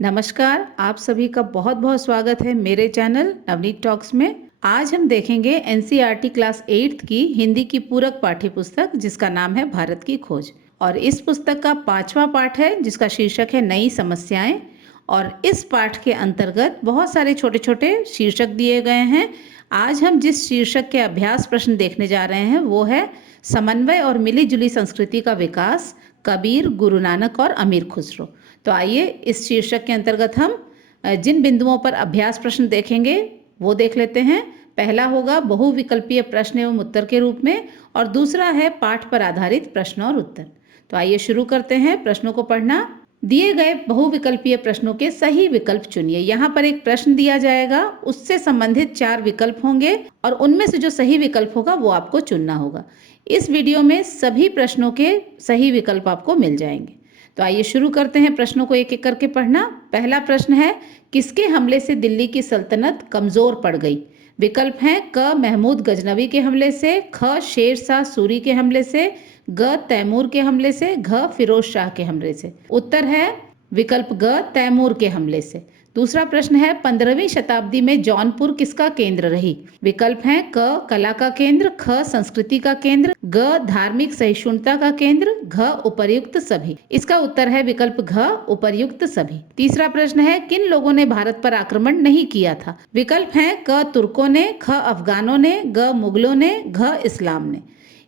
नमस्कार, आप सभी का बहुत बहुत स्वागत है मेरे चैनल नवनीत टॉक्स में। आज हम देखेंगे एनसीईआरटी क्लास 8th की हिंदी की पूरक पाठ्य पुस्तक जिसका नाम है भारत की खोज। और इस पुस्तक का 5वां पाठ है जिसका शीर्षक है नई समस्याएं। और इस पाठ के अंतर्गत बहुत सारे छोटे छोटे शीर्षक दिए गए हैं। आज हम जिस शीर्षक के अभ्यास प्रश्न देखने जा रहे हैं वो है समन्वय और मिलीजुली संस्कृति का विकास, कबीर, गुरु नानक और अमीर खुसरो। तो आइए इस शीर्षक के अंतर्गत हम जिन बिंदुओं पर अभ्यास प्रश्न देखेंगे वो देख लेते हैं। पहला होगा बहुविकल्पीय प्रश्न एवं उत्तर के रूप में और दूसरा है पाठ पर आधारित प्रश्न और उत्तर। तो आइए शुरू करते हैं प्रश्नों को पढ़ना। दिए गए बहुविकल्पीय प्रश्नों के सही विकल्प चुनिए। यहाँ पर एक प्रश्न दिया जाएगा, उससे संबंधित 4 विकल्प होंगे और उनमें से जो सही विकल्प होगा वो आपको चुनना होगा। इस वीडियो में सभी प्रश्नों के सही विकल्प आपको मिल जाएंगे। तो आइए शुरू करते हैं प्रश्नों को एक एक करके पढ़ना। पहला प्रश्न है, किसके हमले से दिल्ली की सल्तनत कमजोर पड़ गई? विकल्प हैं क महमूद गजनवी के हमले से, ख शेर शाह सूरी के हमले से, ग तैमूर के हमले से, घ फिरोज शाह के हमले से। उत्तर है विकल्प ग तैमूर के हमले से। दूसरा प्रश्न है, 15वीं शताब्दी में जौनपुर किसका केंद्र रही? विकल्प हैं क कला का केंद्र, ख संस्कृति का केंद्र, ग धार्मिक सहिष्णुता का केंद्र, घ उपर्युक्त सभी। इसका उत्तर है विकल्प घ उपर्युक्त सभी। तीसरा प्रश्न है, किन लोगों ने भारत पर आक्रमण नहीं किया था? विकल्प हैं क तुर्कों ने, ख अफगानों ने, ग मुगलों ने, घ इस्लाम ने।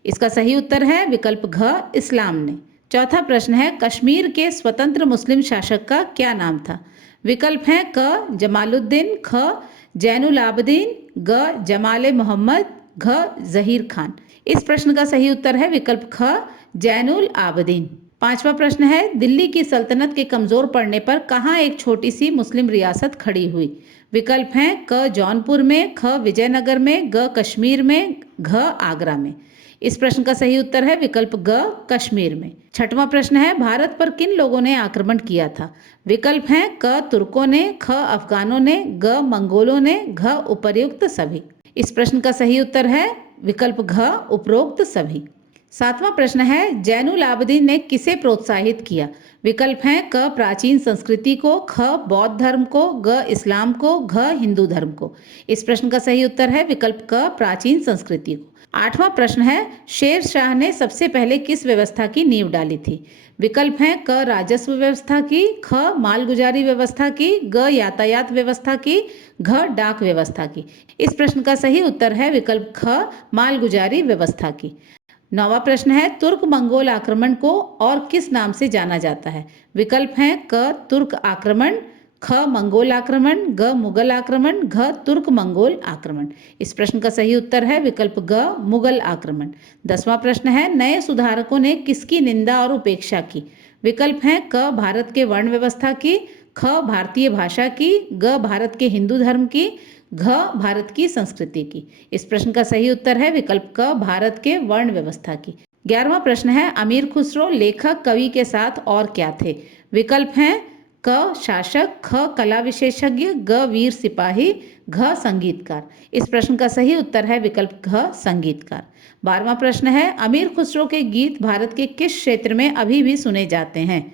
इसका सही उत्तर है विकल्प घ इस्लाम ने। चौथा प्रश्न है, कश्मीर के स्वतंत्र मुस्लिम शासक का क्या नाम था? विकल्प हैं क जमालुद्दीन, ख जैनुल आबदीन, ग जमाले मोहम्मद, घ जहीर खान। इस प्रश्न का सही उत्तर है विकल्प ख जैनुल आबदीन। पांचवा प्रश्न है, दिल्ली की सल्तनत के कमजोर पड़ने पर कहाँ एक छोटी सी मुस्लिम रियासत खड़ी हुई? विकल्प हैं क जौनपुर में, ख विजयनगर में, ग कश्मीर में, घ आगरा में। इस प्रश्न का सही उत्तर है विकल्प ग कश्मीर में। छठवां प्रश्न है, भारत पर किन लोगों ने आक्रमण किया था? विकल्प हैं क तुर्कों ने, ख अफगानों ने, ग मंगोलों ने, घ उपर्युक्त सभी। इस प्रश्न का सही उत्तर है विकल्प घ उपरोक्त सभी। सातवां प्रश्न है, जैनुल आबदीन ने किसे प्रोत्साहित किया? विकल्प हैं क प्राचीन संस्कृति को, ख बौद्ध धर्म को, ग इस्लाम को, घ हिंदू धर्म को। इस प्रश्न का सही उत्तर है विकल्प क प्राचीन संस्कृति को। आठवां प्रश्न है, शेर शाह ने सबसे पहले किस व्यवस्था की नींव डाली थी? विकल्प हैं क राजस्व व्यवस्था की, ख मालगुजारी व्यवस्था की, ग यातायात व्यवस्था की, घ डाक व्यवस्था की। इस प्रश्न का सही उत्तर है विकल्प ख मालगुजारी व्यवस्था की। नौवां प्रश्न है, तुर्क मंगोल आक्रमण को और किस नाम से जाना जाता है? विकल्प हैं क तुर्क आक्रमण, ख मंगोल आक्रमण, ग मुगल आक्रमण, घ तुर्क मंगोल आक्रमण। इस प्रश्न का सही उत्तर है विकल्प ग मुगल आक्रमण। 10वां प्रश्न है, नए सुधारकों ने किसकी निंदा और उपेक्षा की? विकल्प हैं क भारत के वर्ण व्यवस्था की, ख भारतीय भाषा की, ग भारत के हिंदू धर्म की, घ भारत की संस्कृति की। इस प्रश्न का सही उत्तर है विकल्प क भारत के वर्ण व्यवस्था की। 11वां प्रश्न है, अमीर खुसरो लेखक कवि के साथ और क्या थे? विकल्प हैं क शासक, ख कला विशेषज्ञ, ग वीर सिपाही, घ संगीतकार। इस प्रश्न का सही उत्तर है विकल्प घ संगीतकार। 12वां प्रश्न है, अमीर खुसरो के गीत भारत के किस क्षेत्र में अभी भी सुने जाते हैं?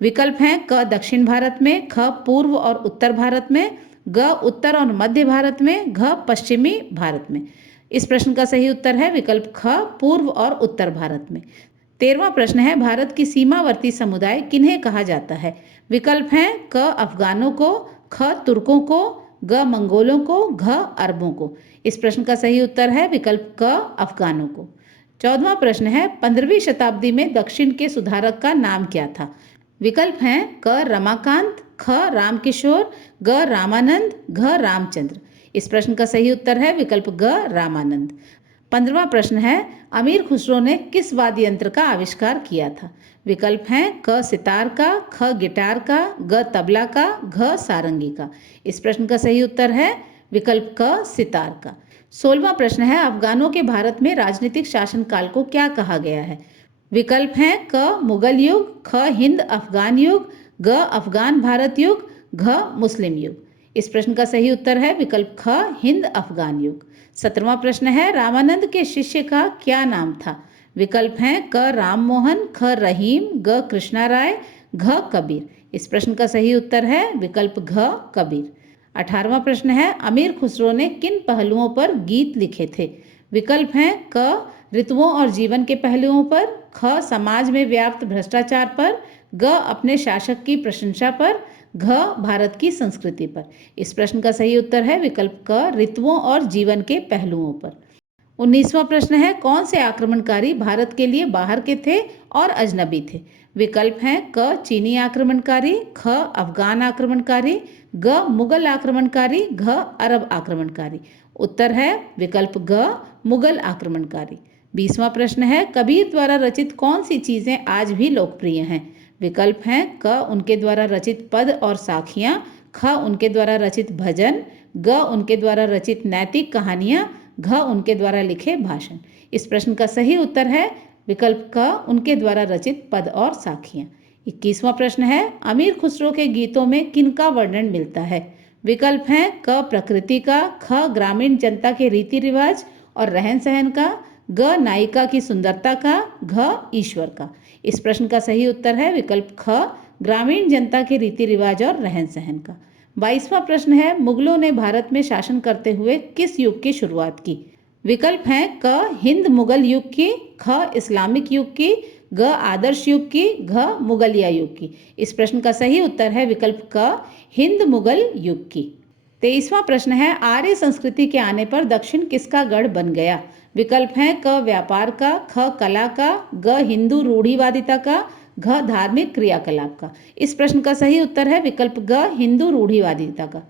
विकल्प हैं क दक्षिण भारत में, ख पूर्व और उत्तर भारत में, ग उत्तर और मध्य भारत में, घ पश्चिमी भारत में। इस प्रश्न का सही उत्तर है विकल्प ख पूर्व और उत्तर भारत में। 13वां प्रश्न है, भारत की सीमावर्ती समुदाय किन्हें कहा जाता है? विकल्प हैं क अफगानों को, ख तुर्कों को, ग मंगोलों को, घ अरबों को। इस प्रश्न का सही उत्तर है विकल्प क अफगानों को। 14वां प्रश्न है, 15वीं शताब्दी में दक्षिण के सुधारक का नाम क्या था? विकल्प हैं क रमाकांत, ख रामकिशोर, ग रामानंद, घ रामचंद्र। इस प्रश्न का सही उत्तर है विकल्प ग रामानंद। 15वां प्रश्न है, अमीर खुसरो ने किस वाद्य यंत्र का आविष्कार किया था? विकल्प हैं क सितार का, ख गिटार का, ग तबला का, घ सारंगी का। इस प्रश्न का सही उत्तर है विकल्प क सितार का। 16वां प्रश्न है, अफगानों के भारत में राजनीतिक शासनकाल को क्या कहा गया है? विकल्प हैं क मुगल युग, ख हिंद अफगान युग, ग अफगान भारत युग, घ मुस्लिम युग। इस प्रश्न का सही उत्तर है विकल्प ख हिंद अफगान युग। 17वां प्रश्न है, रामानंद के शिष्य का क्या नाम था? विकल्प हैं क राम मोहन, ख रहीम, ग कृष्णा राय, घ कबीर। इस प्रश्न का सही उत्तर है विकल्प घ कबीर। 18वां प्रश्न है अमीर खुसरो ने किन पहलुओं पर गीत लिखे थे? विकल्प हैं क ऋतुओं और जीवन के पहलुओं पर, ख समाज में व्याप्त भ्रष्टाचार पर, ग अपने शासक की प्रशंसा पर, घ भारत की संस्कृति पर। इस प्रश्न का सही उत्तर है विकल्प क ऋतुओं और जीवन के पहलुओं पर। 19वां प्रश्न है कौन से आक्रमणकारी भारत के लिए बाहर के थे और अजनबी थे? विकल्प हैं क चीनी आक्रमणकारी, ख अफगान आक्रमणकारी, ग मुगल आक्रमणकारी, घ अरब आक्रमणकारी। उत्तर है विकल्प ग मुगल आक्रमणकारी। 20वां प्रश्न है कबीर द्वारा रचित कौन सी चीजें आज भी लोकप्रिय हैं? विकल्प हैं क उनके द्वारा रचित पद और साखियां, ख उनके द्वारा रचित भजन, ग उनके द्वारा रचित नैतिक कहानियां, घ उनके द्वारा लिखे भाषण। इस प्रश्न का सही उत्तर है विकल्प क उनके द्वारा रचित पद और साखियां। 21वां प्रश्न है अमीर खुसरो के गीतों में किनका वर्णन मिलता है? विकल्प हैं क प्रकृति का, ख ग्रामीण जनता के रीति रिवाज और रहन सहन का, ग नायिका की सुंदरता का, घ ईश्वर का। इस प्रश्न का सही उत्तर है विकल्प ख ग्रामीण जनता के रीति रिवाज और रहन सहन का। 22वां प्रश्न है मुगलों ने भारत में शासन करते हुए किस युग की शुरुआत की? विकल्प हैं क हिंद मुगल युग की, ख इस्लामिक युग की, ग आदर्श युग की, घ मुगलिया युग की। इस प्रश्न का सही उत्तर है विकल्प क हिंद मुगल युग की। 23वां प्रश्न है आर्य संस्कृति के आने पर दक्षिण किसका गढ़ बन गया? विकल्प हैं क व्यापार का, ख कला का, ग हिंदू रूढ़िवादिता का, घ धार्मिक क्रियाकलाप का। इस प्रश्न का सही उत्तर है विकल्प ग हिंदू रूढ़िवादिता का।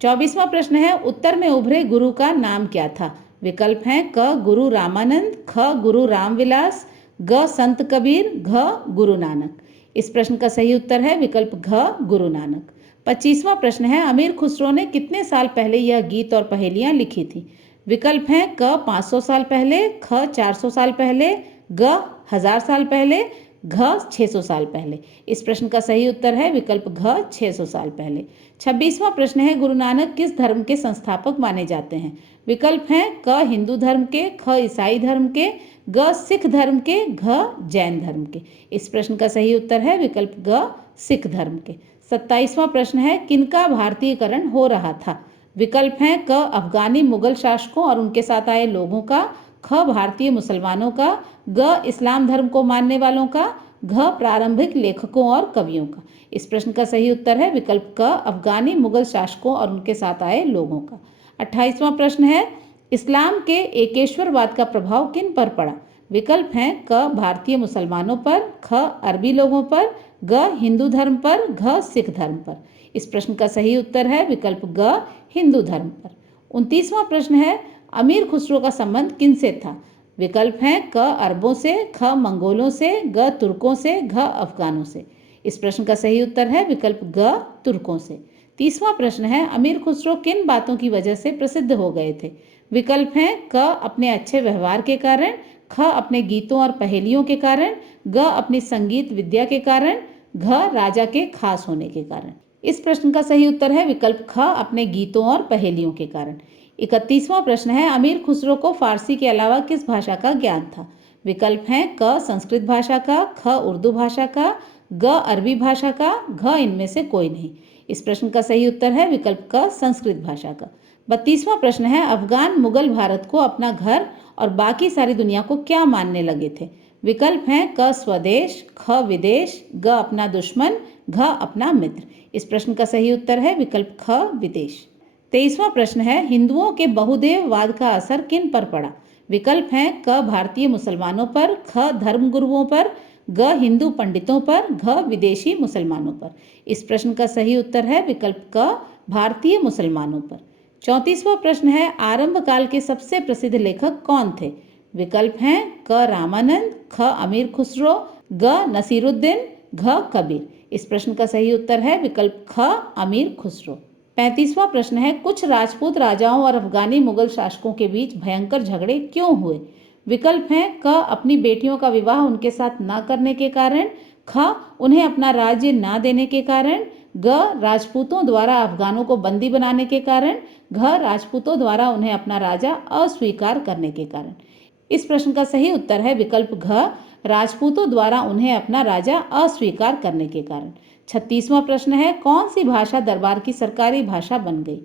24वां प्रश्न है उत्तर में उभरे गुरु का नाम क्या था? विकल्प हैं क गुरु रामानंद, ख गुरु रामविलास, ग संत कबीर, घ गुरु नानक। इस प्रश्न का सही उत्तर है विकल्प घ गुरु नानक। 25वां प्रश्न है अमीर खुसरो ने कितने साल पहले यह गीत और पहेलियां लिखी थी? विकल्प हैं क 500 साल पहले, ख 400 साल पहले, ग 1000 साल पहले, घ 600 साल पहले। इस प्रश्न का सही उत्तर है विकल्प घ 600 साल पहले। 26वां प्रश्न है गुरु नानक किस धर्म के संस्थापक माने जाते हैं? विकल्प हैं क हिंदू धर्म के, ख ईसाई धर्म के, ग सिख धर्म के, घ जैन धर्म के। इस प्रश्न का सही उत्तर है विकल्प ग सिख धर्म के। 27वां प्रश्न है किनका भारतीयकरण हो रहा था? विकल्प हैं क अफगानी मुगल शासकों और उनके साथ आए लोगों का, ख भारतीय मुसलमानों का, ग इस्लाम धर्म को मानने वालों का, घ प्रारंभिक लेखकों और कवियों का। इस प्रश्न का सही उत्तर है विकल्प क अफगानी मुगल शासकों और उनके साथ आए लोगों का। 28वां प्रश्न है इस्लाम के एकेश्वरवाद का प्रभाव किन पर पड़ा? विकल्प हैं क भारतीय मुसलमानों पर, ख अरबी लोगों पर, ग हिंदू धर्म पर, घ सिख धर्म पर। इस प्रश्न का सही उत्तर है विकल्प ग हिंदू धर्म पर। 29वां प्रश्न है अमीर खुसरो का संबंध किनसे था? विकल्प हैं क अरबों से, ख मंगोलों से, ग तुर्कों से, घ अफगानों से। इस प्रश्न का सही उत्तर है विकल्प ग तुर्कों से। 30वां प्रश्न है अमीर खुसरो किन बातों की वजह से प्रसिद्ध हो गए थे? विकल्प हैं क अपने अच्छे व्यवहार के कारण, ख अपने गीतों और पहेलियों के कारण, ग अपनी संगीत विद्या के कारण, घ राजा के खास होने के कारण। इस प्रश्न का सही उत्तर है विकल्प ख अपने गीतों और पहेलियों के कारण। 31वां प्रश्न है अमीर खुसरो को फारसी के अलावा किस भाषा का ज्ञान था? विकल्प हैं क संस्कृत भाषा का, ख उर्दू भाषा का, ग अरबी भाषा का, घ इनमें से कोई नहीं। इस प्रश्न का सही उत्तर है विकल्प क संस्कृत भाषा का। 32वां प्रश्न है अफगान मुगल भारत को अपना घर और बाकी सारी दुनिया को क्या मानने लगे थे? विकल्प हैं क स्वदेश, ख विदेश, ग अपना दुश्मन, घ अपना मित्र। इस प्रश्न का सही उत्तर है विकल्प ख विदेश। 23वां प्रश्न है हिंदुओं के बहुदेववाद का असर किन पर पड़ा? विकल्प हैं क भारतीय मुसलमानों पर, ख धर्म गुरुओं पर, ग हिंदू पंडितों पर, घ विदेशी मुसलमानों पर। इस प्रश्न का सही उत्तर है विकल्प क भारतीय मुसलमानों पर। 34वां प्रश्न है आरंभ काल के सबसे प्रसिद्ध लेखक कौन थे? विकल्प हैं क रामानंद, ख अमीर खुसरो, ग नसीरुद्दीन, घ कबीर। इस प्रश्न का सही उत्तर है विकल्प ख अमीर खुसरो। 35वां प्रश्न है कुछ राजपूत राजाओं और अफगानी मुगल शासकों के बीच भयंकर झगड़े क्यों हुए? विकल्प हैं क अपनी बेटियों का विवाह उनके साथ न करने के कारण, ख उन्हें अपना राज्य न देने के कारण, ग राजपूतों द्वारा अफगानों को बंदी बनाने के कारण, घ राजपूतों द्वारा उन्हें अपना राजा अस्वीकार करने के कारण। इस प्रश्न का सही उत्तर है विकल्प घ राजपूतों द्वारा उन्हें अपना राजा अस्वीकार करने के कारण। 36वां प्रश्न है, कौन सी भाषा दरबार की सरकारी भाषा बन गई?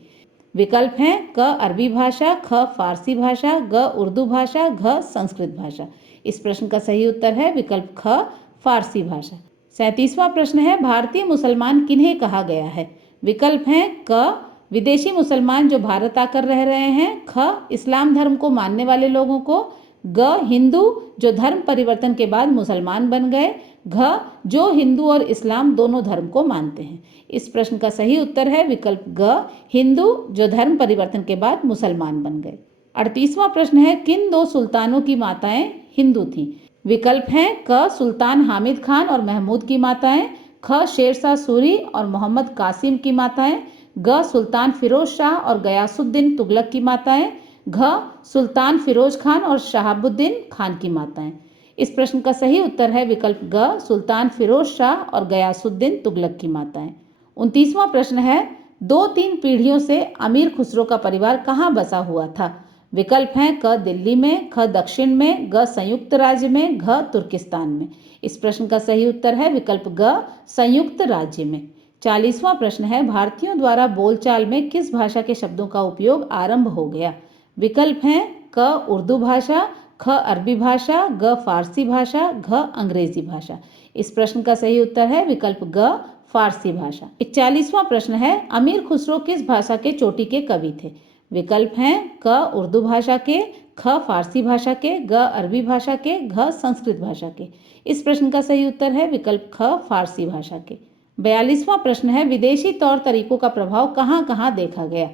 विकल्प हैं क अरबी भाषा, ख फारसी भाषा, ग उर्दू भाषा, घ संस्कृत भाषा। इस प्रश्न का सही उत्तर है विकल्प ख फारसी भाषा। 37वां प्रश्न है, भारतीय मुसलमान किन्हें कहा गया है? विकल्प हैं क विदेशी मुसलमान जो भारत आकर रह रहे हैं, ख इस्लाम धर्म को मानने वाले लोगों को, ग हिंदू जो धर्म परिवर्तन के बाद मुसलमान बन गए, घ जो हिंदू और इस्लाम दोनों धर्म को मानते हैं। इस प्रश्न का सही उत्तर है विकल्प ग हिंदू जो धर्म परिवर्तन के बाद मुसलमान बन गए। 38वां प्रश्न है, किन दो सुल्तानों की माताएं हिंदू थीं? विकल्प हैं क सुल्तान हामिद खान और महमूद की माताएं, ख शेरशाह सूरी और मोहम्मद कासिम की माताएं, ग सुल्तान फिरोज शाह और गयासुद्दीन तुगलक की माताएं, घ सुल्तान फिरोज खान और शहाबुद्दीन खान की माताएं। इस प्रश्न का सही उत्तर है विकल्प ग सुल्तान फिरोज शाह और गयासुद्दीन तुगलक की माताएं। 29वां प्रश्न है, 2-3 पीढ़ियों से अमीर खुसरो का परिवार कहाँ बसा हुआ था? विकल्प हैं क दिल्ली में, ख दक्षिण में, ग संयुक्त राज्य में, घ तुर्किस्तान में। इस प्रश्न का सही उत्तर है विकल्प ग संयुक्त राज्य में। 40वां प्रश्न है, भारतीयों द्वारा बोलचाल में किस भाषा के शब्दों का उपयोग आरंभ हो गया? विकल्प हैं क उर्दू भाषा, ख अरबी भाषा, ग फारसी भाषा, घ अंग्रेजी भाषा। इस प्रश्न का सही उत्तर है विकल्प ग फारसी भाषा। 41वां प्रश्न है, अमीर खुसरो किस भाषा के चोटी के कवि थे? विकल्प हैं क उर्दू भाषा के, ख फारसी भाषा के, ग अरबी भाषा के, घ संस्कृत भाषा के। इस प्रश्न का सही उत्तर है विकल्प ख फारसी भाषा के। 42वां प्रश्न है, विदेशी तौर तरीकों का प्रभाव कहाँ कहाँ देखा गया?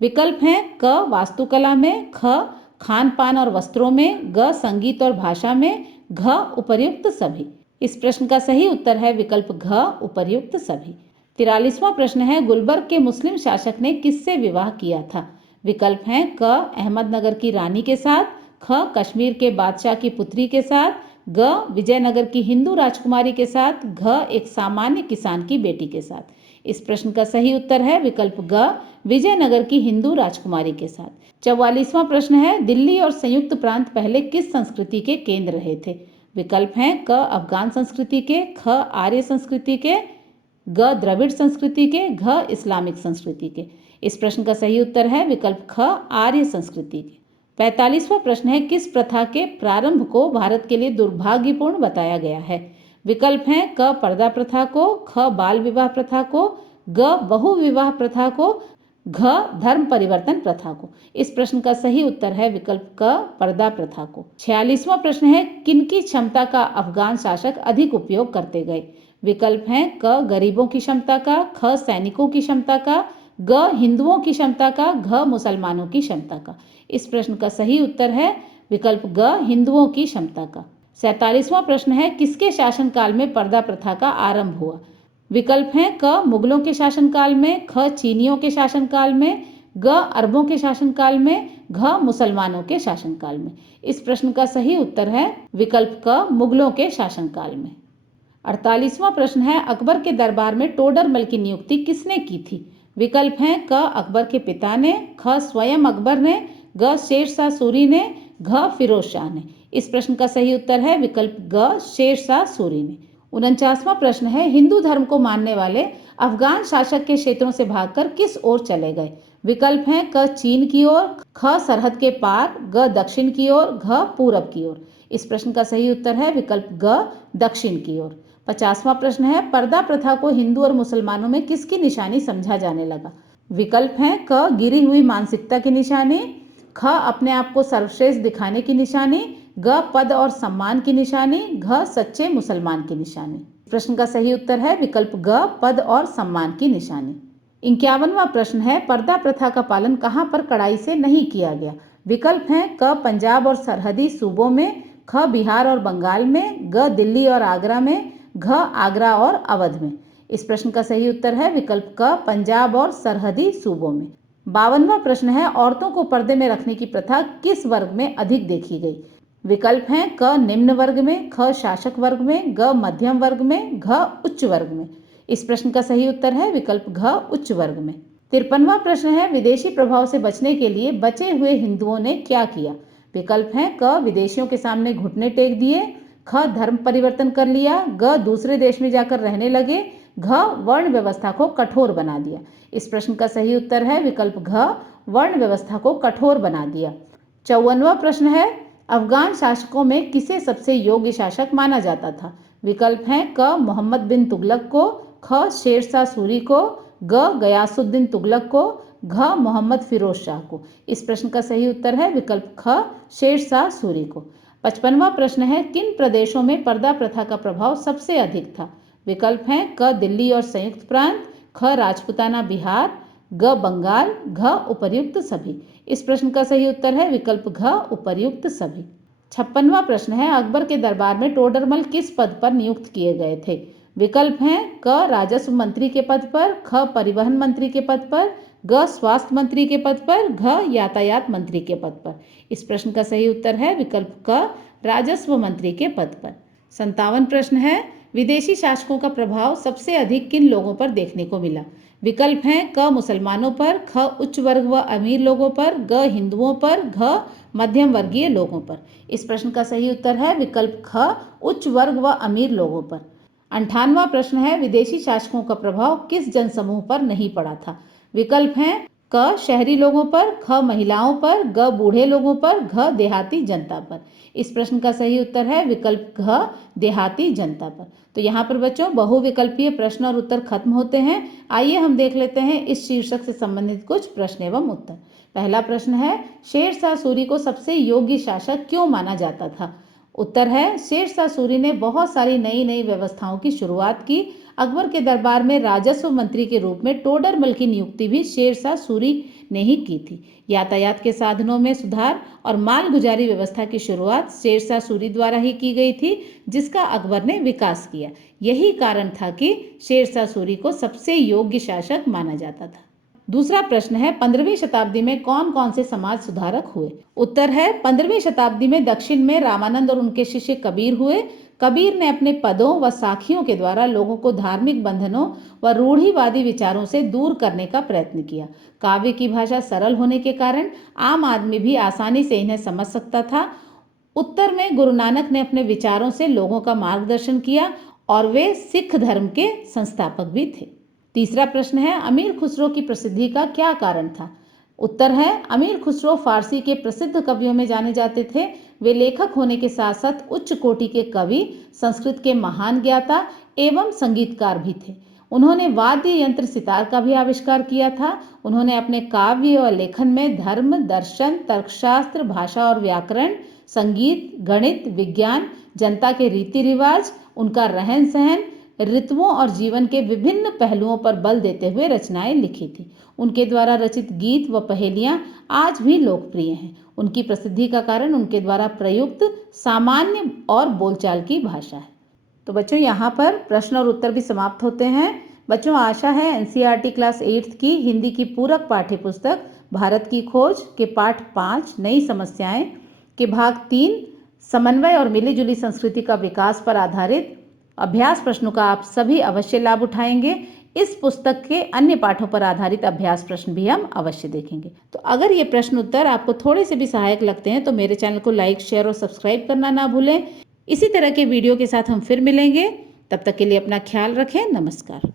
विकल्प हैं क वास्तुकला में, ख खान पान और वस्त्रों में, ग संगीत और भाषा में, घ उपर्युक्त सभी। इस प्रश्न का सही उत्तर है विकल्प घ उपर्युक्त सभी। 43वां प्रश्न है, गुलबर्ग के मुस्लिम शासक ने किससे विवाह किया था? विकल्प हैं क अहमदनगर की रानी के साथ, ख कश्मीर के बादशाह की पुत्री के साथ, ग विजयनगर की हिंदू राजकुमारी के साथ, घ एक सामान्य किसान की बेटी के साथ। इस प्रश्न का सही उत्तर है विकल्प ग विजयनगर की हिंदू राजकुमारी के साथ। 44वां प्रश्न है, दिल्ली और संयुक्त प्रांत पहले किस संस्कृति के केंद्र रहे थे? विकल्प हैं क अफगान संस्कृति के, ख आर्य संस्कृति के, ग द्रविड़ संस्कृति के, घ इस्लामिक संस्कृति के। इस प्रश्न का सही उत्तर है विकल्प ख आर्य संस्कृति के। 45वां प्रश्न है, किस प्रथा के प्रारंभ को भारत के लिए दुर्भाग्यपूर्ण बताया गया है? विकल्प हैं क पर्दा प्रथा को, ख बाल विवाह प्रथा को, ग बहु विवाह प्रथा को, घ धर्म परिवर्तन प्रथा को। इस प्रश्न का सही उत्तर है विकल्प क पर्दा प्रथा को। 46वां प्रश्न है, किनकी क्षमता का अफगान शासक अधिक उपयोग करते गए? विकल्प हैं क गरीबों की क्षमता का, ख सैनिकों की क्षमता का, ग हिंदुओं की क्षमता का, घ मुसलमानों की क्षमता का। इस प्रश्न का सही उत्तर है विकल्प ग हिंदुओं की क्षमता का। 47वां प्रश्न है, किसके शासनकाल में पर्दा प्रथा का आरंभ हुआ? विकल्प हैं क मुगलों के शासनकाल में, ख चीनियों के शासनकाल में, ग अरबों के शासनकाल में, घ मुसलमानों के शासनकाल में। इस प्रश्न का सही उत्तर है विकल्प क मुगलों के शासनकाल में। 48वां प्रश्न है, अकबर के दरबार में टोडरमल की नियुक्ति किसने की थी? विकल्प हैं क अकबर के पिता ने, ख स्वयं अकबर ने, ग शेरशाह सूरी ने, घ फिरोज शाह ने। इस प्रश्न का सही उत्तर है विकल्प ग शेरशाह सूरी ने। 49वां प्रश्न है, हिंदू धर्म को मानने वाले अफगान शासक के क्षेत्रों से भागकर किस ओर चले गए? विकल्प हैं क चीन की ओर, ख सरहद के पार, ग दक्षिण की ओर, घ पूरब की ओर। इस प्रश्न का सही उत्तर है विकल्प ग दक्षिण की ओर। 50वां प्रश्न है, पर्दा प्रथा को हिंदू और मुसलमानों में किसकी निशानी समझा जाने लगा? विकल्प हैं क गिरी हुई मानसिकता की निशानी, ख अपने आप को सर्वश्रेष्ठ दिखाने की निशानी, ग पद और सम्मान की निशानी, घ सच्चे मुसलमान की निशानी। प्रश्न का सही उत्तर है विकल्प ग पद और सम्मान की निशानी। 51वां प्रश्न है, पर्दा प्रथा का पालन कहां पर कड़ाई से नहीं किया गया? विकल्प हैं क पंजाब और सरहदी सूबों में, ख बिहार और बंगाल में, ग दिल्ली और आगरा में, घ आगरा और अवध में। इस प्रश्न का सही उत्तर है विकल्प क पंजाब और सरहदी सूबों में। 52वां प्रश्न है, औरतों को पर्दे में रखने की प्रथा किस वर्ग में अधिक देखी गई? विकल्प हैं क निम्न वर्ग में, ख शासक वर्ग में, ग मध्यम वर्ग में, घ उच्च वर्ग में। इस प्रश्न का सही उत्तर है विकल्प घ उच्च वर्ग में। 53वां प्रश्न है, विदेशी प्रभाव से बचने के लिए बचे हुए हिंदुओं ने क्या किया? विकल्प हैं क विदेशियों के सामने घुटने टेक दिए, ख धर्म परिवर्तन कर लिया, ग दूसरे देश में जाकर रहने लगे, घ वर्ण व्यवस्था को कठोर बना दिया। इस प्रश्न का सही उत्तर है विकल्प घ, वर्ण व्यवस्था को कठोर बना दिया। 54वां प्रश्न है, अफगान शासकों में किसे सबसे योग्य शासक माना जाता था? विकल्प हैं क मोहम्मद बिन तुगलक को, ख शेरशाह सूरी को, ग गयासुद्दीन तुगलक को, घ मोहम्मद फिरोज शाह को। इस प्रश्न का सही उत्तर है विकल्प ख शेरशाह सूरी को। 55वां प्रश्न है, किन प्रदेशों में पर्दा प्रथा का प्रभाव सबसे अधिक था? विकल्प हैं क दिल्ली और संयुक्त प्रांत, ख राजपूताना बिहार, ग बंगाल, घ उपर्युक्त सभी। इस प्रश्न का सही उत्तर है विकल्प घ उपर्युक्त सभी। 56वां प्रश्न है, अकबर के दरबार में टोडरमल किस पद पर नियुक्त किए गए थे? विकल्प हैं क राजस्व मंत्री के पद पर, ख परिवहन मंत्री के पद पर, ग स्वास्थ्य मंत्री के पद पर, घ यातायात मंत्री के पद पर। इस प्रश्न का सही उत्तर है विकल्प क राजस्व मंत्री के पद पर। 57 प्रश्न है, विदेशी शासकों का प्रभाव सबसे अधिक किन लोगों पर देखने को मिला? विकल्प हैं क मुसलमानों पर, ख उच्च वर्ग व अमीर लोगों पर, ग हिंदुओं पर, घ मध्यम वर्गीय लोगों पर। इस प्रश्न का सही उत्तर है विकल्प ख उच्च वर्ग व अमीर लोगों पर। 58वां प्रश्न है, विदेशी शासकों का प्रभाव किस जनसमूह पर नहीं पड़ा था? विकल्प हैं क शहरी लोगों पर, ख महिलाओं पर, ग बूढ़े लोगों पर, घ देहाती जनता पर। इस प्रश्न का सही उत्तर है विकल्प घ देहाती जनता पर। तो यहाँ पर बच्चों बहुविकल्पीय प्रश्न और उत्तर खत्म होते हैं। आइए हम देख लेते हैं इस शीर्षक से संबंधित कुछ प्रश्न एवं उत्तर। पहला प्रश्न है, शेरशाह सूरी को सबसे योग्य शासक क्यों माना जाता था? उत्तर है, शेरशाह सूरी ने बहुत सारी नई नई व्यवस्थाओं की शुरुआत की। अकबर के दरबार में राजस्व मंत्री के रूप में टोडरमल की नियुक्ति भी शेरशाह सूरी ने ही की थी। यातायात के साधनों में सुधार और मालगुजारी व्यवस्था की शुरुआत शेरशाह सूरी द्वारा ही की गई थी, जिसका अकबर ने विकास किया। यही कारण था कि शेरशाह सूरी को सबसे योग्य शासक माना जाता था। दूसरा प्रश्न है, 15वीं शताब्दी में कौन कौन से समाज सुधारक हुए? उत्तर है, 15वीं शताब्दी में दक्षिण में रामानंद और उनके शिष्य कबीर हुए। कबीर ने अपने पदों व साखियों के द्वारा लोगों को धार्मिक बंधनों व रूढ़िवादी विचारों से दूर करने का प्रयत्न किया। काव्य की भाषा सरल होने के कारण आम आदमी भी आसानी से इन्हें समझ सकता था। उत्तर में गुरु नानक ने अपने विचारों से लोगों का मार्गदर्शन किया और वे सिख धर्म के संस्थापक भी थे। तीसरा प्रश्न है, अमीर खुसरो की प्रसिद्धि का क्या कारण था? उत्तर है, अमीर खुसरो फारसी के प्रसिद्ध कवियों में जाने जाते थे। वे लेखक होने के साथ साथ उच्च कोटि के कवि, संस्कृत के महान ज्ञाता एवं संगीतकार भी थे। उन्होंने वाद्य यंत्र सितार का भी आविष्कार किया था। उन्होंने अपने काव्य और लेखन में धर्म, दर्शन, तर्कशास्त्र, भाषा और व्याकरण, संगीत, गणित, विज्ञान, जनता के रीति रिवाज, उनका रहन सहन, ऋतुओं और जीवन के विभिन्न पहलुओं पर बल देते हुए रचनाएं लिखी थी। उनके द्वारा रचित गीत व पहेलियां आज भी लोकप्रिय हैं। उनकी प्रसिद्धि का कारण उनके द्वारा प्रयुक्त सामान्य और बोलचाल की भाषा है। तो बच्चों यहाँ पर प्रश्न और उत्तर भी समाप्त होते हैं। बच्चों आशा है एनसीईआरटी क्लास 8th की हिंदी की पूरक पाठ्य पुस्तक भारत की खोज के पाठ 5 नई समस्याएं के भाग 3 समन्वय और मिलीजुली संस्कृति का विकास पर आधारित अभ्यास प्रश्नों का आप सभी अवश्य लाभ उठाएंगे। इस पुस्तक के अन्य पाठों पर आधारित अभ्यास प्रश्न भी हम अवश्य देखेंगे। तो अगर ये प्रश्न उत्तर आपको थोड़े से भी सहायक लगते हैं तो मेरे चैनल को लाइक, शेयर और सब्सक्राइब करना ना भूलें। इसी तरह के वीडियो के साथ हम फिर मिलेंगे। तब तक के लिए अपना ख्याल रखें। नमस्कार।